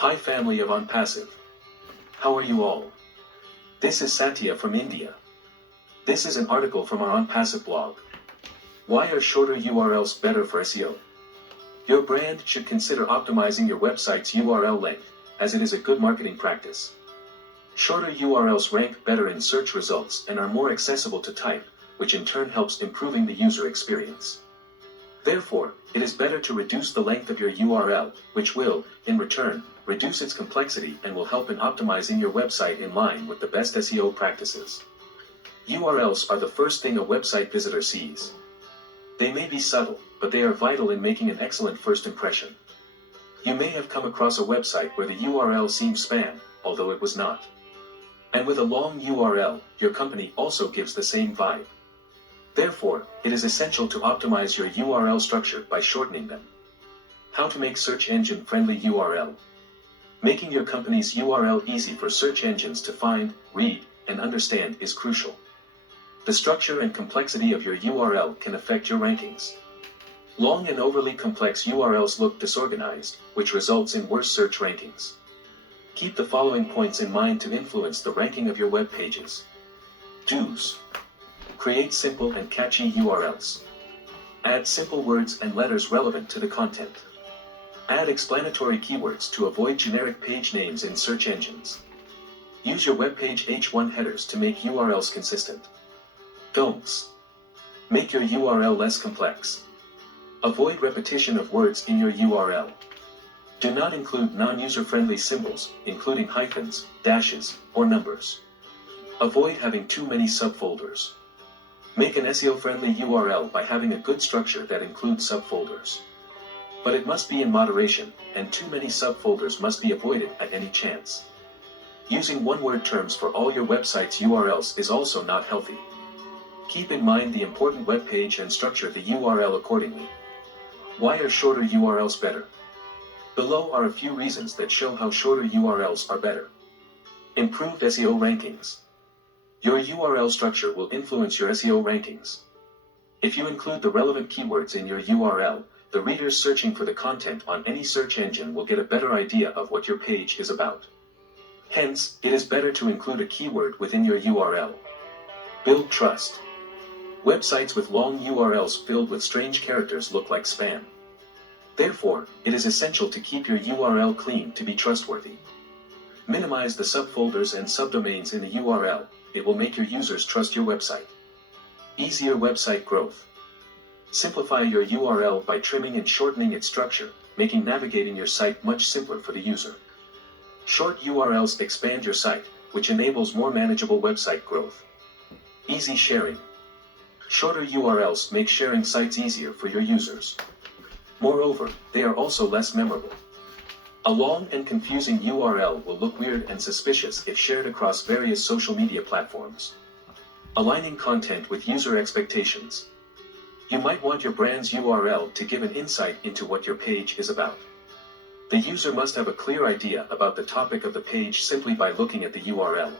Hi family of OnPassive. How are you all? This is Satya from India. This is an article from our OnPassive blog. Why are shorter URLs better for SEO? Your brand should consider optimizing your website's URL length, as it is a good marketing practice. Shorter URLs rank better in search results and are more accessible to type, which in turn helps improving the user experience. Therefore, it is better to reduce the length of your URL, which will, in return, reduce its complexity and will help in optimizing your website in line with the best SEO practices. URLs are the first thing a website visitor sees. They may be subtle, but they are vital in making an excellent first impression. You may have come across a website where the URL seems spam, although it was not. And with a long URL, your company also gives the same vibe. Therefore, it is essential to optimize your URL structure by shortening them. How to make search engine-friendly URL. Making your company's URL easy for search engines to find, read, and understand is crucial. The structure and complexity of your URL can affect your rankings. Long and overly complex URLs look disorganized, which results in worse search rankings. Keep the following points in mind to influence the ranking of your web pages. Do's. Create simple and catchy URLs. Add simple words and letters relevant to the content. Add explanatory keywords to avoid generic page names in search engines. Use your web page H1 headers to make URLs consistent. Don'ts. Make your URL less complex. Avoid repetition of words in your URL. Do not include non-user-friendly symbols, including hyphens, dashes, or numbers. Avoid having too many subfolders. Make an SEO-friendly URL by having a good structure that includes subfolders. But it must be in moderation, and too many subfolders must be avoided at any chance. Using one-word terms for all your website's URLs is also not healthy. Keep in mind the important web page and structure the URL accordingly. Why are shorter URLs better? Below are a few reasons that show how shorter URLs are better. Improved SEO rankings. Your URL structure will influence your SEO rankings. If you include the relevant keywords in your URL, the readers searching for the content on any search engine will get a better idea of what your page is about. Hence, it is better to include a keyword within your URL. Build trust. Websites with long URLs filled with strange characters look like spam. Therefore, it is essential to keep your URL clean to be trustworthy. Minimize the subfolders and subdomains in the URL. It will make your users trust your website. Easier website growth. Simplify your URL by trimming and shortening its structure, making navigating your site much simpler for the user. Short URLs expand your site, which enables more manageable website growth. Easy sharing. Shorter URLs make sharing sites easier for your users. Moreover, they are also less memorable. A long and confusing URL will look weird and suspicious if shared across various social media platforms. Aligning content with user expectations. You might want your brand's URL to give an insight into what your page is about. The user must have a clear idea about the topic of the page simply by looking at the URL.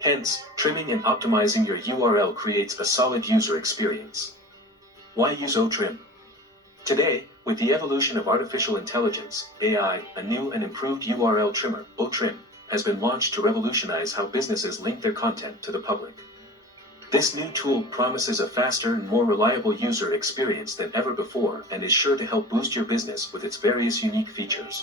Hence, trimming and optimizing your URL creates a solid user experience. Why use OTrim? Today, with the evolution of artificial intelligence, AI, a new and improved URL trimmer, OTrim, has been launched to revolutionize how businesses link their content to the public. This new tool promises a faster and more reliable user experience than ever before and is sure to help boost your business with its various unique features.